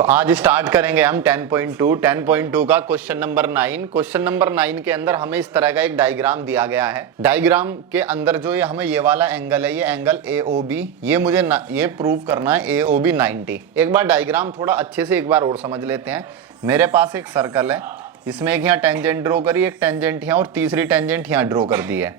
तो आज स्टार्ट करेंगे हम 10.2 का क्वेश्चन नंबर 9। क्वेश्चन नंबर 9 के अंदर हमें इस तरह का एक डायग्राम दिया गया है। डायग्राम के अंदर जो ये हमें ये वाला एंगल है, ये एंगल AOB, ये मुझे ये प्रूव करना है AOB 90। एक बार डायग्राम थोड़ा अच्छे से एक बार और समझ लेते हैं। मेरे पास एक सर्कल है, इसमें एक यहाँ टेंजेंट ड्रॉ करी, एक टेंजेंट यहाँ और तीसरी टेंजेंट यहाँ ड्रॉ कर दी है।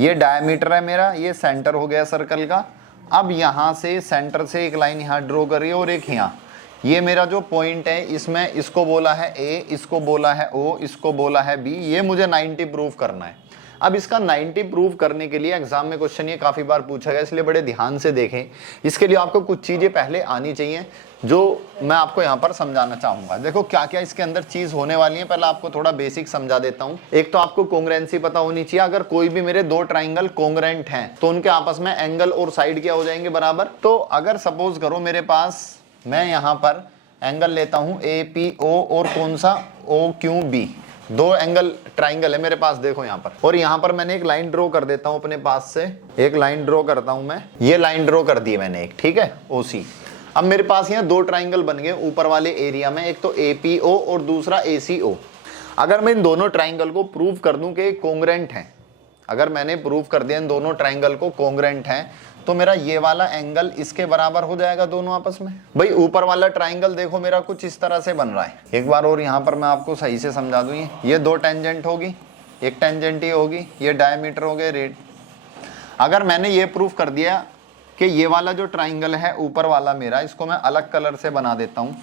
ये डायमीटर है मेरा, ये सेंटर हो गया सर्कल का। अब यहाँ से सेंटर से एक लाइन यहाँ ड्रॉ करी और एक यहाँ, ये मेरा जो पॉइंट है इसमें इसको बोला है A, इसको बोला है O, इसको बोला है B। ये मुझे 90 प्रूव करना है। अब इसका 90 प्रूव करने के लिए एग्जाम में क्वेश्चन ये काफी बार पूछा गया, इसलिए बड़े ध्यान से देखें। इसके लिए आपको कुछ चीजें पहले आनी चाहिए जो मैं आपको यहाँ पर समझाना चाहूंगा। देखो क्या क्या इसके अंदर चीज होने वाली है, पहले आपको थोड़ा बेसिक समझा देता हूँ। एक तो आपको कोंग्रेंसी पता होनी चाहिए। अगर कोई भी मेरे दो ट्राइंगल कोंग्रेंट हैं तो उनके आपस में एंगल और साइड क्या हो जाएंगे, बराबर। तो अगर सपोज करो मेरे पास, मैं यहाँ पर एंगल लेता हूं APO और कौन सा OQB, दो एंगल ट्राइंगल है मेरे पास, देखो यहाँ पर। और यहाँ पर मैंने एक लाइन ड्रॉ कर देता हूं अपने पास से, एक लाइन ड्रॉ करता हूं मैं। ये लाइन ड्रॉ कर दी मैंने एक, ठीक है, OC। अब मेरे पास यहाँ दो ट्राइंगल बन गए ऊपर वाले एरिया में, एक तो APO और दूसरा ACO। अगर मैं इन दोनों ट्राइंगल को प्रूव कर दूं कि कोंग्रेंट है, अगर मैंने प्रूव कर दिया इन दोनों ट्राइंगल को कोंग्रेंट है, तो मेरा ये वाला एंगल इसके बराबर हो जाएगा दोनों आपस में। भाई ऊपर वाला ट्राइंगल देखो मेरा कुछ इस तरह से बन रहा है। एक बार और यहाँ पर मैं आपको सही से समझा दूं। ये दो टेंजेंट होगी, एक टेंजेंट ही होगी, ये डायमीटर हो गए रेड। अगर मैंने ये प्रूफ कर दिया कि ये वाला जो ट्राइंगल है ऊपर वाला मेरा, इसको मैं अलग कलर से बना देता हूँ।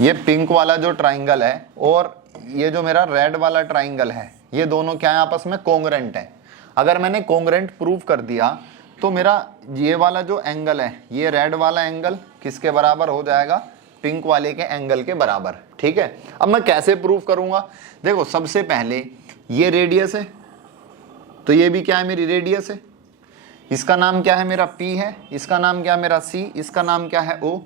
ये पिंक वाला जो ट्राइंगल है और ये जो मेरा रेड वाला ट्राइंगल है, ये दोनों क्या है आपस में, कोंग्रेंट है। अगर मैंने कोंग्रेंट प्रूव कर दिया तो मेरा ये वाला जो एंगल है, ये रेड वाला एंगल किसके बराबर हो जाएगा, पिंक वाले के एंगल के बराबर, ठीक है। अब मैं कैसे प्रूव करूंगा, देखो सबसे पहले ये रेडियस है, तो ये भी क्या है, मेरी रेडियस है। इसका नाम क्या है, मेरा P है, इसका नाम क्या है, मेरा C, इसका नाम क्या है O।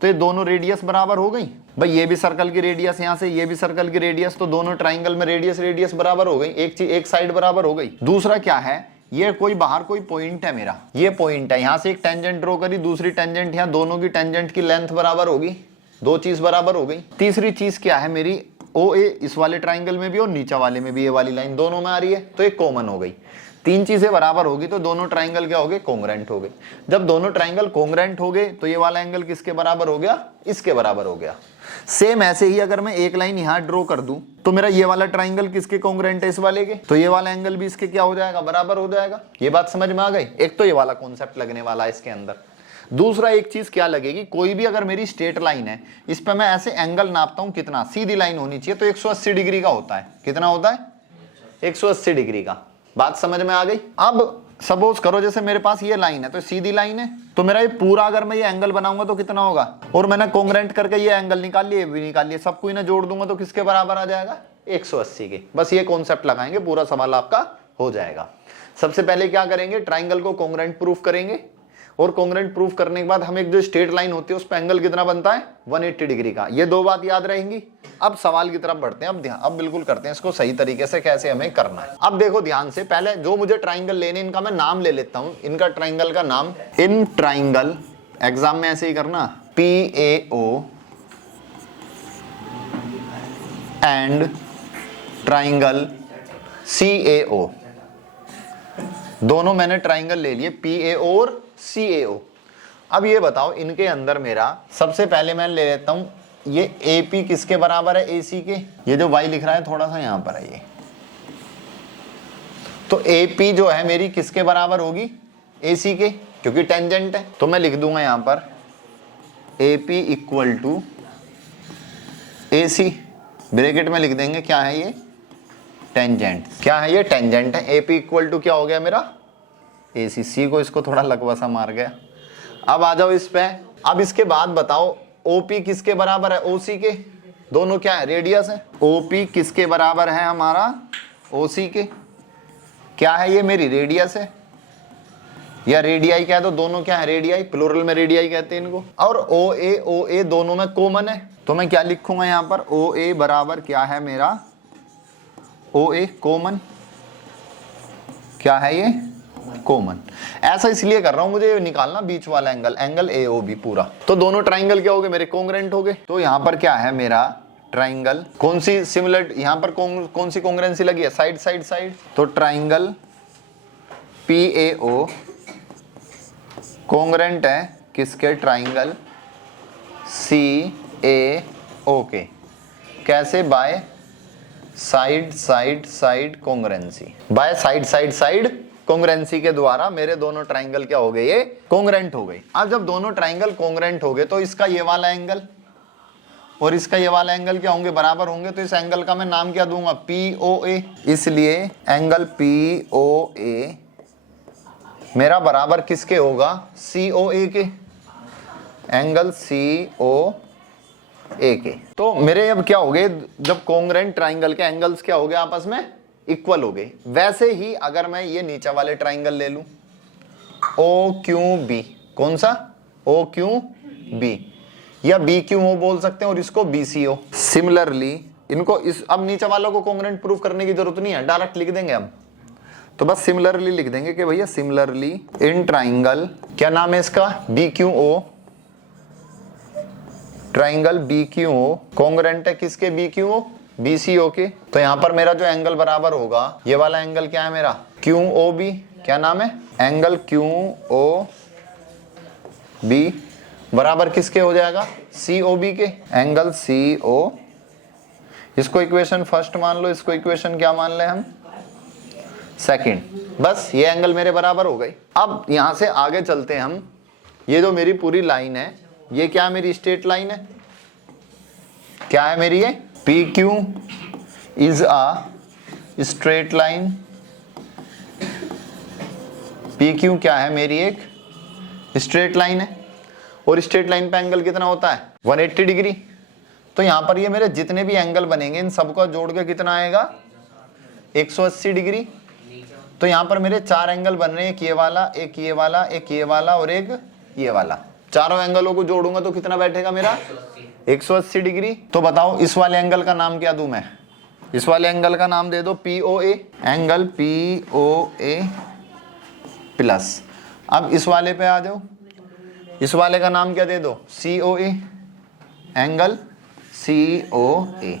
तो ये दोनों रेडियस बराबर हो गई। भाई ये भी सर्कल की रेडियस यहाँ से, ये भी सर्कल की रेडियस, तो दोनों ट्राइंगल में रेडियस बराबर हो गई। एक चीज, एक साइड बराबर हो गई। दूसरा क्या है, ये कोई बाहर कोई पॉइंट है मेरा, ये पॉइंट है, यहाँ से एक टेंजेंट ड्रॉ करी, दूसरी टेंजेंट यहाँ, दोनों की टेंजेंट की लेंथ बराबर होगी, दो चीज बराबर हो गई। तीसरी चीज क्या है, मेरी OA इस वाले ट्राइंगल में भी और नीचे वाले में भी, ये वाली लाइन दोनों में आ रही है, तो एक कॉमन हो गई। तीन चीजें बराबर होगी तो दोनों ट्राइंगल क्या हो गए, कोंग्रेंट हो गए। जब दोनों ट्राइंगल कोंग्रेंट हो गए तो ये वाला एंगल किसके बराबर हो गया, इसके बराबर हो गया। सेम ऐसे ही अगर मैं एक लाइन यहाँ ड्रॉ कर दूं तो मेरा ये वाला ट्राइंगल किसके कोंग्रेंट है, इस वाले के, तो ये वाला एंगल भी इसके क्या हो जाएगा, बराबर हो जाएगा। ये बात समझ में आ गई। एक तो ये वाला कॉन्सेप्ट लगने वाला है इसके अंदर। दूसरा एक चीज क्या लगेगी, कोई भी अगर मेरी स्ट्रेट लाइन है, इस पर मैं ऐसे एंगल नापता हूं, कितना, सीधी लाइन होनी चाहिए, तो 180 डिग्री का होता है। कितना होता है, 180 डिग्री का। बात समझ में आ गई। अब सपोज करो जैसे मेरे पास ये लाइन है, तो सीधी लाइन है, तो मेरा ये पूरा अगर मैं ये एंगल बनाऊंगा तो कितना होगा, और मैंने कोंग्रेंट करके ये एंगल निकाल लिए, भी निकाल लिए, सबको ही ना जोड़ दूंगा तो किसके बराबर आ जाएगा, 180 के। बस ये कॉन्सेप्ट लगाएंगे, पूरा सवाल आपका हो जाएगा। सबसे पहले क्या करेंगे, ट्राइंगल को कोंग्रेंट प्रूफ करेंगे, और कोंग्रेंट प्रूफ करने के बाद हम एक जो स्ट्रेट लाइन होती है उस पर एंगल कितना बनता है, 180 डिग्री का। ये दो बात याद रहेंगी। अब सवाल की तरफ बढ़ते हैं। अब बिल्कुल करते हैं इसको सही तरीके से, कैसे हमें करना है। अब देखो ध्यान से, पहले जो मुझे ट्राइंगल लेने, इनका मैं नाम ले लेता हूं। इनका ट्राइंगल का नाम, इन ट्राइंगल, एग्जाम में ऐसे ही करना, PAO एंड ट्राइंगल CAO। दोनों मैंने ट्राइंगल ले लिए, PAO और CAO। अब ये बताओ इनके अंदर मेरा, सबसे पहले मैं ले लेता हूं, ये AP किसके बराबर है, AC के। ये जो Y लिख रहा है थोड़ा सा यहां पर है ये, तो AP जो है मेरी किसके बराबर होगी, AC के, क्योंकि टेंजेंट है। तो मैं लिख दूंगा यहां पर AP equal to AC, bracket में लिख देंगे, क्या है ये, टेंजेंट। क्या है ये, टेंजेंट है। AP इक्वल टू क्या हो गया मेरा, AC। C को इसको थोड़ा लकवा सा मार गया। अब आ जाओ इस पे। अब इसके बाद बताओ OP किसके बराबर है, OC के। दोनों क्या है, रेडियस है। OP किसके बराबर है हमारा, OC के। क्या है ये, मेरी रेडियस है, या रेडियाई क्या है, तो दोनों क्या है, रेडियाई, प्लूरल में रेडियाई कहते हैं इनको। और OA दोनों में कॉमन है, तो मैं क्या लिखूंगा यहां पर, OA बराबर क्या है मेरा, OA कॉमन। क्या है ये, कॉमन। ऐसा इसलिए कर रहा हूं, मुझे निकालना बीच वाला एंगल, एंगल AOB पूरा। तो दोनों ट्राइंगल क्या हो गए मेरे, कॉन्ग्रुएंट हो गए। तो यहां पर क्या है मेरा ट्राइंगल, कौन सी सिमिलर, यहां पर कौन सी कॉन्ग्रुएंसी लगी है, साइड साइड साइड। तो ट्राइंगल PAO कॉन्ग्रुएंट है किसके, ट्राइंगल CAO के। कैसे, by side side side congruency, by side side side congruency के द्वारा मेरे दोनों ट्राइंगल क्या हो गए, ये कॉन्ग्रुएंट हो गए। अब जब दोनों ट्राइंगल कॉन्ग्रुएंट हो गए तो इसका ये वाला एंगल और इसका ये वाला एंगल क्या होंगे, बराबर होंगे। तो इस एंगल का मैं नाम क्या दूंगा, POA। इसलिए एंगल POA मेरा बराबर किसके होगा, COA के, एंगल COA के। तो मेरे अब क्या हो गए, जब कॉन्ग्रुएंट ट्राइंगल के एंगल्स क्या हो गए, आपस में इक्वल हो गए। वैसे ही अगर मैं ये नीचे वाले ट्राइंगल ले लूं, OQB, कौन सा, OQB, या BQO बोल सकते हैं और इसको BCO। सिमिलरली इनको इस, अब नीचे वालों को कॉन्ग्रुएंट प्रूफ करने की जरूरत नहीं है, डायरेक्ट लिख देंगे हम। तो बस सिमिलरली लिख देंगे कि भैया सिमिलरली इन ट्राइंगल, क्या नाम है इसका, BQO, ट्राइंगल BQO कॉन्ग्रुएंट है किसके, BQO BCO के। तो यहां पर मेरा जो एंगल बराबर होगा, ये वाला एंगल क्या है मेरा, QOB, क्या नाम है, एंगल QOB बराबर किसके हो जाएगा, COB के, एंगल CO। इसको इक्वेशन फर्स्ट मान लो, इसको इक्वेशन क्या मान ले हम, सेकंड। बस ये एंगल मेरे बराबर हो गई। अब यहां से आगे चलते हैं हम। ये जो मेरी पूरी लाइन है, ये क्या है, मेरी स्ट्रेट लाइन है। क्या है मेरी ये, PQ is a straight line. PQ क्या है, मेरी एक स्ट्रेट लाइन है। और स्ट्रेट लाइन पे एंगल कितना होता है, 180 डिग्री। तो यहां पर ये मेरे जितने भी एंगल बनेंगे इन सबको जोड़ के कितना आएगा, 180 डिग्री। तो यहां पर मेरे चार एंगल बन रहे हैं, एक ये वाला, एक ये वाला, एक ये वाला और एक ये वाला। चारों एंगलों को जोड़ूंगा तो कितना बैठेगा मेरा, 180 डिग्री। तो बताओ इस वाले एंगल का नाम क्या दूं मैं, इस वाले एंगल का नाम दे दो POA, एंगल POA प्लस। अब इस वाले पे आ जाओ, इस वाले का नाम क्या दे दो, COA, एंगल COA।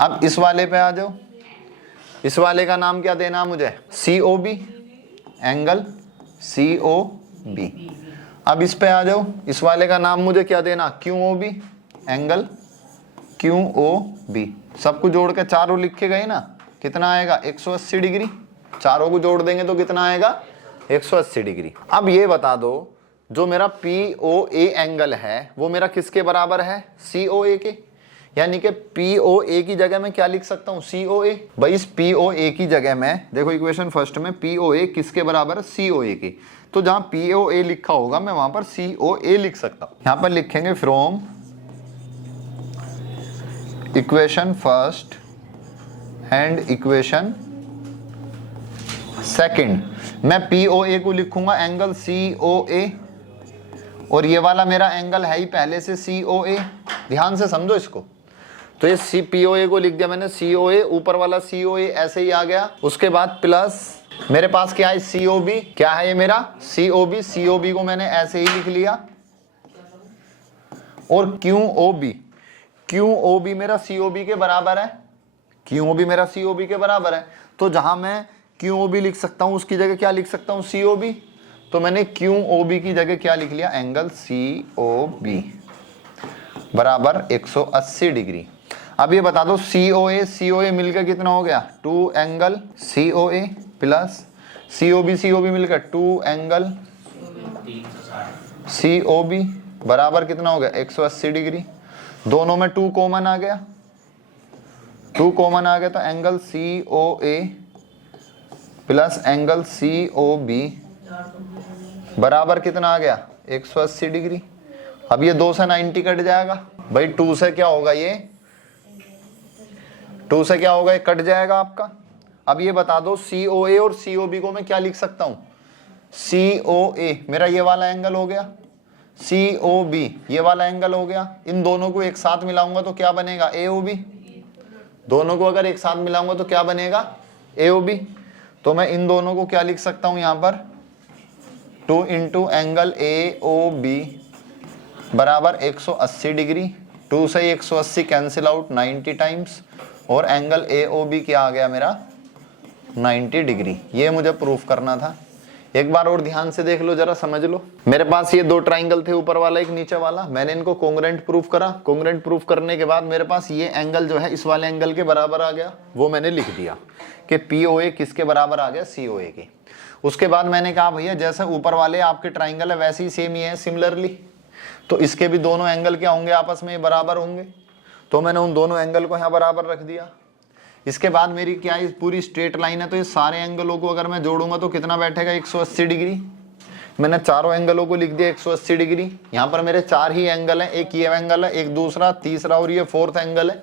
अब इस वाले पे आ जाओ, इस वाले का नाम क्या देना मुझे, COB, एंगल COB। अब इस पे आ जाओ, इस वाले का नाम मुझे क्या देना, QOB, एंगल QOB। सबको जोड़ के चारों लिखे गए ना, कितना आएगा, 180 डिग्री। चारों को जोड़ देंगे तो कितना आएगा, 180 डिग्री। अब ये बता दो, जो मेरा POA एंगल है वो मेरा किसके बराबर है, COA के। यानी कि POA की जगह मैं क्या लिख सकता हूं, COA। भाई इस POA की जगह में देखो इक्वेशन फर्स्ट में POA किसके बराबर है, COA के। तो जहां POA लिखा होगा मैं वहां पर COA लिख सकता हूं। यहां पर लिखेंगे from equation first and equation second, मैं POA को लिखूंगा एंगल COA, और ये वाला मेरा एंगल है ही पहले से COA। ध्यान से समझो इसको। तो ये POA को लिख दिया मैंने, COA, ऊपर वाला COA ऐसे ही आ गया। उसके बाद प्लस मेरे पास क्या है, COB, क्या है ये मेरा COB, COB को मैंने ऐसे ही लिख लिया। और QOB मेरा COB के बराबर है, QOB मेरा COB के बराबर है। तो जहां मैं QOB लिख सकता हूं उसकी जगह क्या लिख सकता हूं, COB। तो मैंने QOB की जगह क्या लिख लिया, एंगल COB बराबर 180 डिग्री। अब ये बता दो COA मिलकर कितना हो गया, 2 एंगल COA प्लस COB मिलकर 2 एंगल COB बराबर कितना हो गया, 180 डिग्री। दोनों में 2 कॉमन आ गया, 2 कॉमन आ गया तो angle COA plus angle COB बराबर कितना आ गया, 180 डिग्री। अब ये 2 से 90 कट जाएगा भाई, 2 से क्या होगा, ये 2 से क्या होगा, ये कट जाएगा आपका। अब ये बता दो COA और COB को मैं क्या लिख सकता हूं, COA मेरा ये वाला एंगल हो गया, COB ये वाला एंगल हो गया। इन दोनों को एक साथ मिलाऊंगा तो क्या बनेगा, AOB। दोनों को अगर एक साथ मिलाऊंगा तो क्या बनेगा, AOB। तो मैं इन दोनों को क्या लिख सकता हूं यहां पर 2 इंटू एंगल AOB बराबर 180 डिग्री। 2 से 180 कैंसिल आउट 90 टाइम्स और एंगल AOB क्या आ गया मेरा 90 डिग्री। ये मुझे प्रूफ करना था। एक बार और ध्यान से देख लो, जरा समझ लो। मेरे पास ये दो ट्राइंगल थे, ऊपर वाला एक नीचे वाला। मैंने इनको कोंग्रेंट प्रूफ करा। कोंग्रेंट प्रूफ करने के बाद मेरे पास ये एंगल जो है इस वाले एंगल के बराबर आ गया। वो मैंने लिख दिया कि POA किसके बराबर आ गया, COA के। उसके बाद मैंने कहा भैया जैसे ऊपर वाले आपके ट्राइंगल है वैसे ही सेम ही है सिमिलरली, तो इसके भी दोनों एंगल क्या होंगे, आपस में बराबर होंगे। तो मैंने उन दोनों एंगल को यहाँ बराबर रख दिया। इसके बाद मेरी क्या है, पूरी स्ट्रेट लाइन है, तो ये सारे एंगलों को अगर मैं जोड़ूंगा तो कितना बैठेगा 180 डिग्री। मैंने चारों एंगलों को लिख दिया 180 डिग्री। यहाँ पर मेरे 4 ही एंगल हैं, एक ये एंगल है, एक दूसरा, तीसरा और ये 4th एंगल है।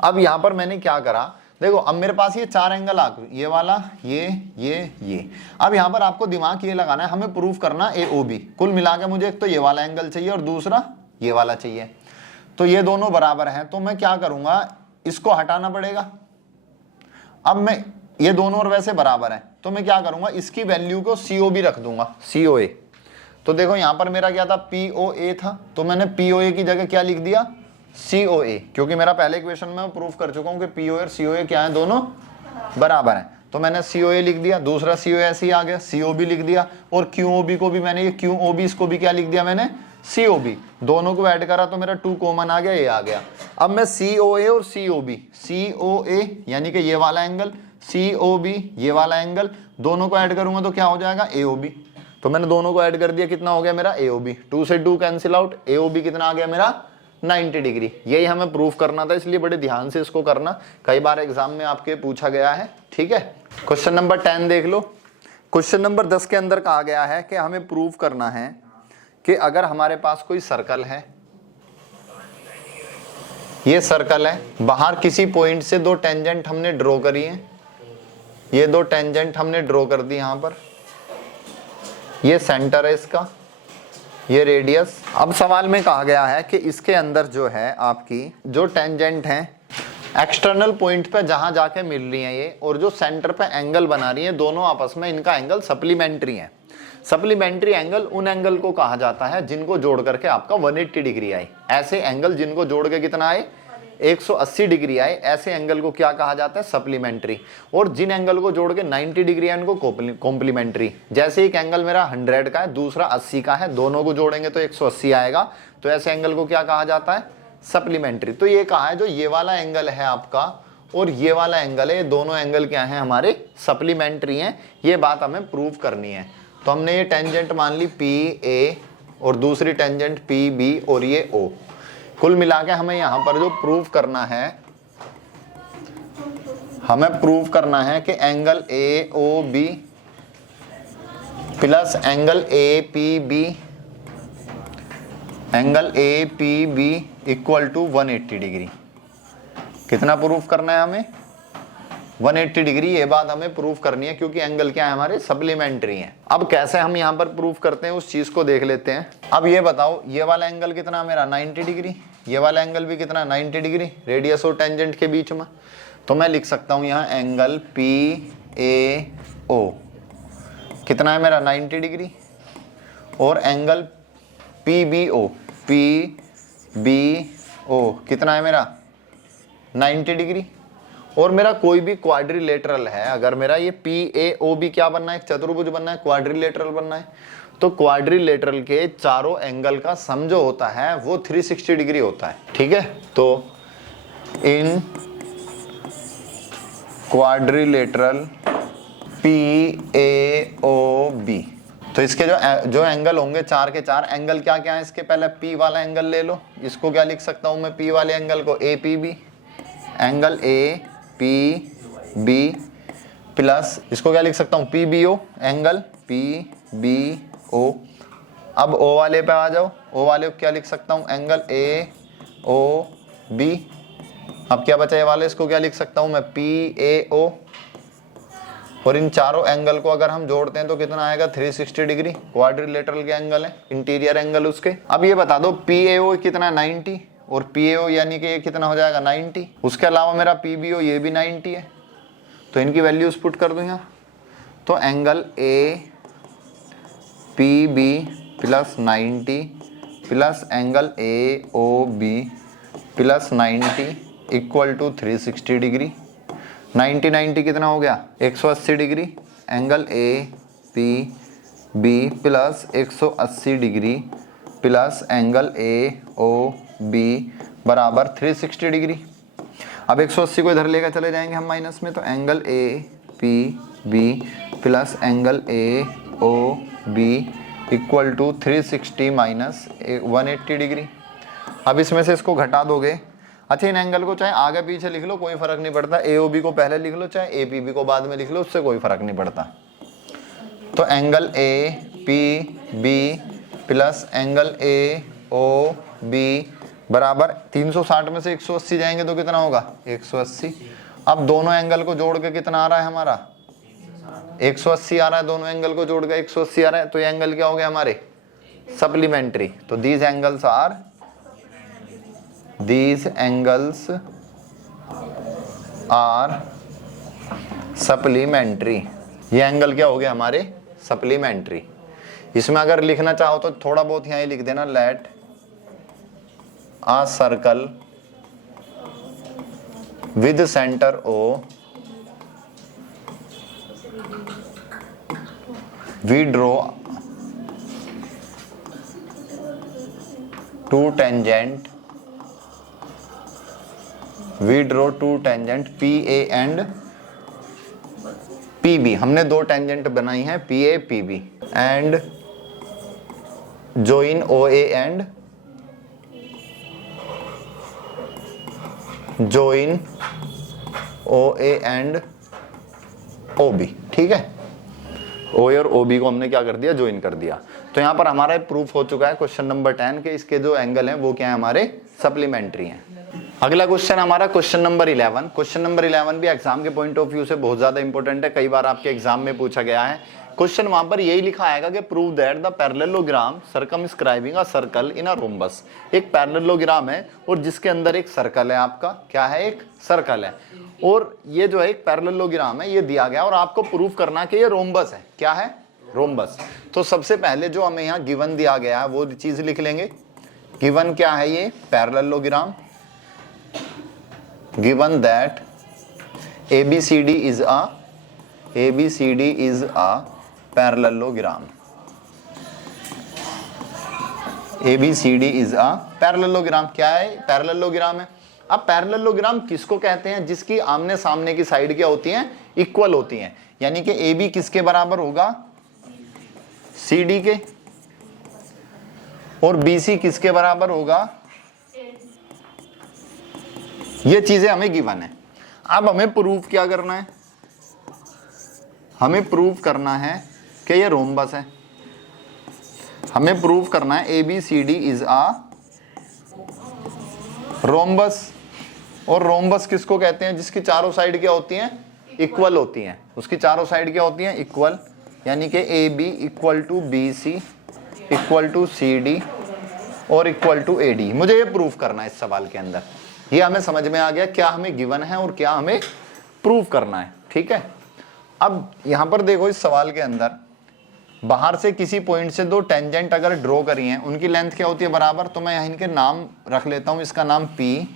अब यहाँ पर मैंने क्या करा, देखो अब मेरे पास ये 4 एंगल आ गए, ये वाला, ये। अब यहाँ पर आपको दिमाग ये लगाना है, हमें प्रूफ करना AOB। कुल मिला के मुझे एक तो ये वाला एंगल चाहिए और दूसरा ये वाला चाहिए। तो ये दोनों बराबर हैं, तो मैं क्या करूंगा, इसको हटाना पड़ेगा। अब मैं ये दोनों और वैसे बराबर हैं, तो मैं क्या करूंगा, इसकी वैल्यू को COB रख दूंगा, COA। तो देखो यहां पर मेरा क्या था, POA था, तो मैंने POA की जगह क्या लिख दिया, COA, क्योंकि मेरा पहले इक्वेशन में प्रूफ कर चुका हूं कि POA और COA क्या है, दोनों बराबर हैं। तो मैंने COA लिख दिया, दूसरा COA ऐसे ही आ गया, COB लिख दिया, और QOB को भी मैंने, ये QOB इसको भी क्या लिख दिया मैंने, COB। दोनों को ऐड करा तो मेरा 2 कॉमन आ गया, ये आ गया। अब मैं COA और COB, COA यानी कि ये वाला एंगल, COB ये वाला एंगल, दोनों को ऐड करूंगा तो क्या हो जाएगा, AOB। तो मैंने दोनों को ऐड कर दिया, कितना हो गया मेरा AOB। 2 से 2 कैंसिल आउट, AOB कितना आ गया मेरा 90 डिग्री। यही हमें प्रूफ करना था, इसलिए बड़े ध्यान से इसको करना, कई बार एग्जाम में आपके पूछा गया है। ठीक है, क्वेश्चन नंबर 10 देख लो। क्वेश्चन नंबर 10 के अंदर कहा गया है कि हमें प्रूफ करना है कि अगर हमारे पास कोई सर्कल है, ये सर्कल है, बाहर किसी पॉइंट से 2 टेंजेंट हमने ड्रॉ करी है, ये 2 टेंजेंट हमने ड्रॉ कर दी यहां पर, ये सेंटर है इसका, ये रेडियस। अब सवाल में कहा गया है कि इसके अंदर जो है आपकी जो टेंजेंट है एक्सटर्नल पॉइंट पे जहां जाके मिल रही है ये, और जो सेंटर पे एंगल बना रही है, दोनों आपस में इनका एंगल सप्लीमेंट्री है। सप्लीमेंट्री एंगल उन एंगल को कहा जाता है जिनको जोड़ करके आपका 180 डिग्री आए। ऐसे एंगल जिनको जोड़ के कितना आए, 180 डिग्री आए, ऐसे एंगल को क्या कहा जाता है, सप्लीमेंट्री। और जिन एंगल को जोड़ के 90 डिग्री आए उनको कॉम्प्लीमेंट्री। जैसे एक एंगल मेरा 100 का है, दूसरा 80 का है, दोनों को जोड़ेंगे तो 180 आएगा, तो ऐसे एंगल को क्या कहा जाता है, सप्लीमेंट्री। तो ये कहा है जो ये वाला एंगल है आपका और ये वाला एंगल है, ये दोनों एंगल क्या है, हमारे सप्लीमेंट्री हैं। ये बात हमें प्रूव करनी है। तो हमने ये टेंजेंट मान ली PA और दूसरी टेंजेंट PB और ये O। कुल मिला के हमें यहां पर जो प्रूव करना है, हमें प्रूव करना है कि angle AOB plus angle APB, angle APB equal to 180 degree. कितना प्रूफ करना है हमें, 180 डिग्री। ये बात हमें प्रूफ करनी है क्योंकि एंगल क्या है, हमारे सप्लीमेंट्री हैं। अब कैसे हम यहां पर प्रूफ करते हैं उस चीज को देख लेते हैं। अब ये बताओ, ये वाला एंगल कितना मेरा 90 डिग्री, ये वाला एंगल भी कितना 90 डिग्री, रेडियस और टेंजेंट के बीच में। तो मैं लिख सकता हूं यहां एंगल PAO कितना है मेरा 90 डिग्री, और एंगल PBO कितना है मेरा 90 डिग्री। और मेरा कोई भी क्वाड्रिलेटरल है, अगर मेरा ये PAOB क्या बनना है, एक चतुर्भुज बनना है, क्वाड्रिलेटरल बनना है, तो क्वाड्रिलेटरल के चारों एंगल का सम जो होता है वो 360 डिग्री होता है। ठीक है, तो इन क्वाड्रिलेटरल PAOB, तो इसके जो एंगल होंगे 4 के 4 एंगल क्या क्या है इसके, पहले P वाला एंगल ले लो, इसको क्या लिख सकता हूं मैं, P वाले एंगल को APB, एंगल APB प्लस इसको क्या लिख सकता हूं, PBO, एंगल PBO। अब O वाले पे आ जाओ, O वाले को क्या लिख सकता हूं, एंगल AOB। अब क्या बचा ये वाले, इसको क्या लिख सकता हूं मैं, PAO। और इन चारों एंगल को अगर हम जोड़ते हैं तो कितना आएगा 360 डिग्री, क्वाड्रिलेटरल के एंगल है, इंटीरियर एंगल उसके। अब ये बता दो PAO कितना 90 और PAO यानी कि ये कितना हो जाएगा 90। उसके अलावा मेरा PBO ये भी 90 है, तो इनकी वैल्यूज पुट कर दूंगा। तो angle A P B plus 90 plus angle A O B plus 90 equal to 360 degree. 90 कितना हो गया 180 degree. Angle A P B plus 180 degree plus angle A O B बराबर 360 डिग्री। अब 180 को इधर लेकर चले जाएंगे हम माइनस में, तो angle A P B plus angle A O B equal to 360 minus 180 degree. अब इसमें से इसको घटा दोगे। अच्छा, इन एंगल को चाहे आगे पीछे लिख लो, कोई फर्क नहीं पड़ता। ए ओ बी को पहले लिख लो, चाहे ए पी बी को बाद में लिख लो, उससे कोई फर्क नहीं पड़ता। तो angle A P B plus angle A O B बराबर 360 में से 180 जाएंगे तो कितना होगा 180। अब दोनों एंगल को जोड़ के कितना आ रहा है हमारा 180 आ रहा है। दोनों एंगल को जोड़ के 180 आ रहा है, तो ये एंगल क्या हो गया हमारे सप्लीमेंट्री। तो दीज एंगल्स आर सप्लीमेंट्री। ये एंगल क्या हो गया हमारे सप्लीमेंट्री। इसमें अगर लिखना चाहो तो थोड़ा बहुत यहां लिख देना, late a circle with center O we draw two tangent PA and PB। हमने दो टेंजेंट बनाई हैं PA PB and join OA and join OA and OB। ठीक है, OA और OB को हमने क्या कर दिया ज्वाइन कर दिया। तो यहां पर हमारा प्रूफ हो चुका है क्वेश्चन नंबर 10 के इसके जो एंगल हैं वो क्या है हमारे सप्लीमेंट्री हैं। अगला क्वेश्चन हमारा क्वेश्चन नंबर 11। क्वेश्चन नंबर 11 भी एग्जाम के पॉइंट ऑफ व्यू से बहुत ज्यादा इंपॉर्टेंट है, कई बार आपके एग्जाम में पूछा गया है। क्वेश्चन वहां पर यही लिखा आएगा कि prove that the parallelogram circumscribing a circle in a rhombus. एक पैरेललोग्राम है और जिसके अंदर एक सर्कल है, आपका क्या है एक सर्कल है, और ये जो है एक पैरेललोग्राम है, ये दिया गया और आपको प्रूफ करना कि ये रोम्बस है। क्या है रोम्बस। तो सबसे पहले जो हमें यहाँ गिवन दिया गया है वो चीज लिख लेंगे। गिवन क्या है ये parallelogram, given that ABCD is a parallelogram। ABCD is a parallelogram। क्या है पैरेललोग्राम है। अब पैरेललोग्राम किसको कहते हैं जिसकी आमने सामने की साइड क्या होती हैं इक्वल होती हैं, यानी कि AB किसके बराबर होगा CD के और BC किसके बराबर होगा। ये चीजें हमें गिवन है। अब हमें प्रूफ क्या करना है, हमें प्रूफ करना है कि ये रोम्बस है। हमें प्रूफ करना है ABCD इज आ रोम्बस। और रोम्बस किसको कहते हैं जिसकी चारों साइड क्या होती हैं इक्वल होती हैं। उसकी चारों साइड क्या होती हैं इक्वल, यानी कि AB equal to BC equal to CD और इक्वल टू AD। मुझे ये प्रूफ करना है इस सवाल के अंदर। ये हमें समझ में आ गया क्या हमें गिवन है और क्या हमें प्रूफ करना है। ठीक है, अब यहां पर देखो इस सवाल के अंदर बाहर से किसी पॉइंट से दो टेंजेंट अगर ड्रॉ करी हैं, उनकी लेंथ क्या होती है बराबर। तो मैं यहाँ इनके नाम रख लेता हूं, इसका नाम P,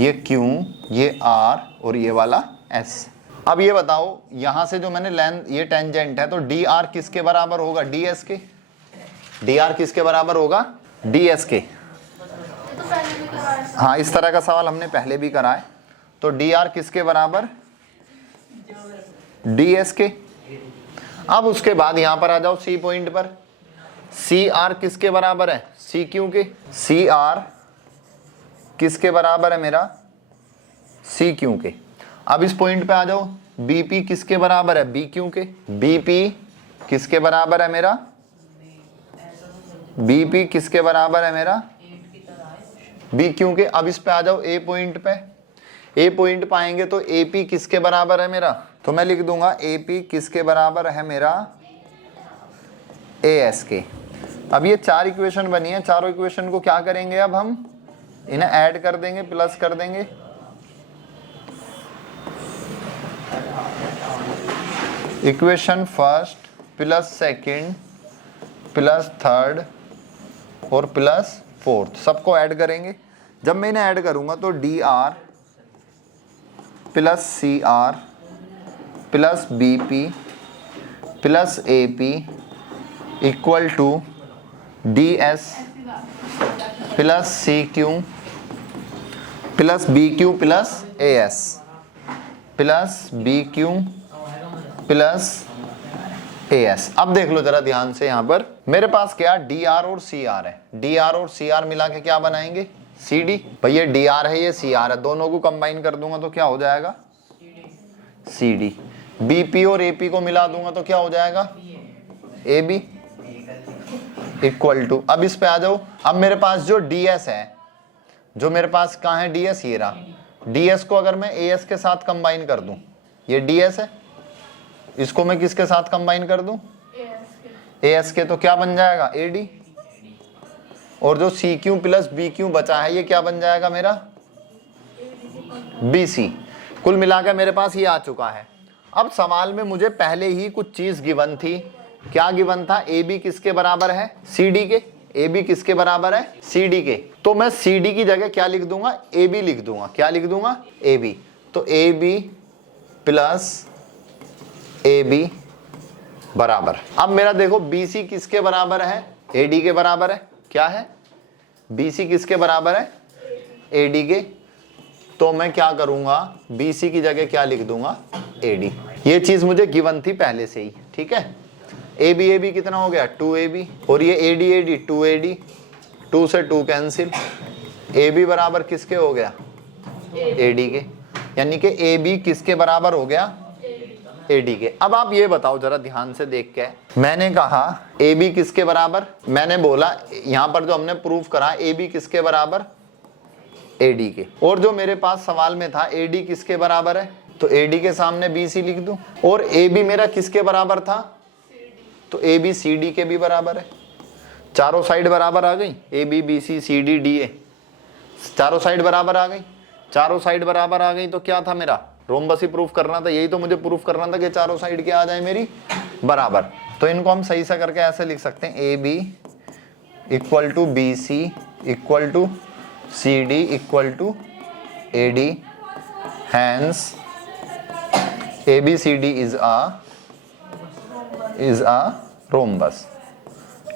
ये Q, ये R और ये वाला S। अब ये बताओ यहां से जो मैंने लेंथ ये टेंजेंट है तो DR किसके बराबर होगा DS के। DR किसके बराबर होगा DS के। हाँ, इस तरह का सवाल हमने पहले भी करा है। तो DR किसके बराबर DS के। अब उसके बाद यहां पर आ जाओ C पॉइंट पर, CR किसके बराबर है CQ के। CR किसके बराबर है मेरा CQ के। अब इस पॉइंट पे आ जाओ, BP किसके बराबर है BQ के। BP किसके बराबर है मेरा BP किसके बराबर है मेरा BQ के। अब इस पे आ जाओ A पॉइंट पे, A पॉइंट पाएंगे तो AP किसके बराबर है मेरा, तो मैं लिख दूंगा AP किसके बराबर है मेरा AS के। अब ये चार इक्वेशन बनी है, चारों इक्वेशन को क्या करेंगे अब हम इन्हें ऐड कर देंगे, प्लस कर देंगे। Equation first plus second plus third और प्लस फोर्थ सबको ऐड करेंगे। जब मैं इन्हें ऐड करूंगा तो D R plus C R plus B P plus A P equal to D S plus C Q plus B Q plus A S plus B Q plus A S. अब देख लो जरा ध्यान से, यहां पर मेरे पास क्या डी आर और सी आर है। डी आर और सी आर मिला के क्या बनाएंगे? C D. भाई ये डी आर है, ये सी आर है, दोनों को कंबाइन कर दूंगा तो क्या हो जाएगा? C D. बी पी और ए पी को मिला दूंगा तो क्या हो जाएगा? ए बी इक्वल टू, अब इस पे आ जाओ। अब मेरे पास जो डी एस है, जो मेरे पास कहाँ है डी एस, ये रहा। डी एस को अगर मैं ए एस के साथ कंबाइन कर दूं, ये डी एस है, इसको मैं किसके साथ कंबाइन कर दूं? ए एस के, तो क्या बन जाएगा? A D. और जो C Q plus B Q बचा है, ये क्या बन जाएगा मेरा? B C. कुल मिलाकर मेरे पास ये आ चुका है। अब सवाल में मुझे पहले ही कुछ चीज गिवन थी। क्या गिवन था? ए बी किसके बराबर है? सी डी के। ए बी किसके बराबर है? सी डी के। तो मैं सी डी की जगह क्या लिख दूंगा? ए बी लिख दूंगा। क्या लिख दूंगा? A b. तो a b plus a b बराबर, अब मेरा देखो बी सी किसके बराबर है? ए डी के बराबर है। क्या है? बी सी किसके बराबर है? ए डी के। तो मैं क्या करूंगा? बी सी की जगह क्या लिख दूंगा? A D. ये चीज मुझे गिवन थी पहले से ही, ठीक है। ए बी कितना हो गया? 2ab। और ये ए डी 2ad, 2 से 2 कैंसिल। ए बी बराबर किसके हो गया? ए डी के। यानी कि ए बी किसके बराबर हो गया? ए डी के। अब आप ये बताओ जरा ध्यान से देख के, मैंने कहा ए बी किसके बराबर, मैंने बोला यहां पर जो हमने प्रूफ करा ए बी किसके बराबर? ए डी के। और जो मेरे पास सवाल में था ए डी किसके बराबर है, तो ए डी के सामने बी सी लिख दूं। और ए बी मेरा किसके बराबर था? तो ए बी सी डी के भी बराबर है। चारों साइड बराबर आ गई, A B B C C D D A, चारों साइड बराबर आ गई। चारों साइड बराबर आ गई तो क्या था मेरा? रोम्बस ही प्रूफ करना था। यही तो मुझे प्रूफ करना था कि चारों साइड क्या आ जाए मेरी बराबर। तो इनको हम सही से करके ऐसे लिख सकते हैं, A B equal to B C equal to C D equal to A D, hence A B C D is a rhombus.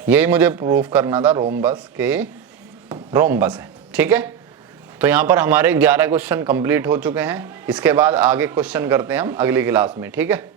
यही मुझे प्रूफ करना था, रोम्बस के रोम्बस है, ठीक है। तो यहाँ पर हमारे 11 क्वेश्चन कंप्लीट हो चुके हैं। इसके बाद आगे क्वेश्चन करते हैं हम अगली क्लास में, ठीक है।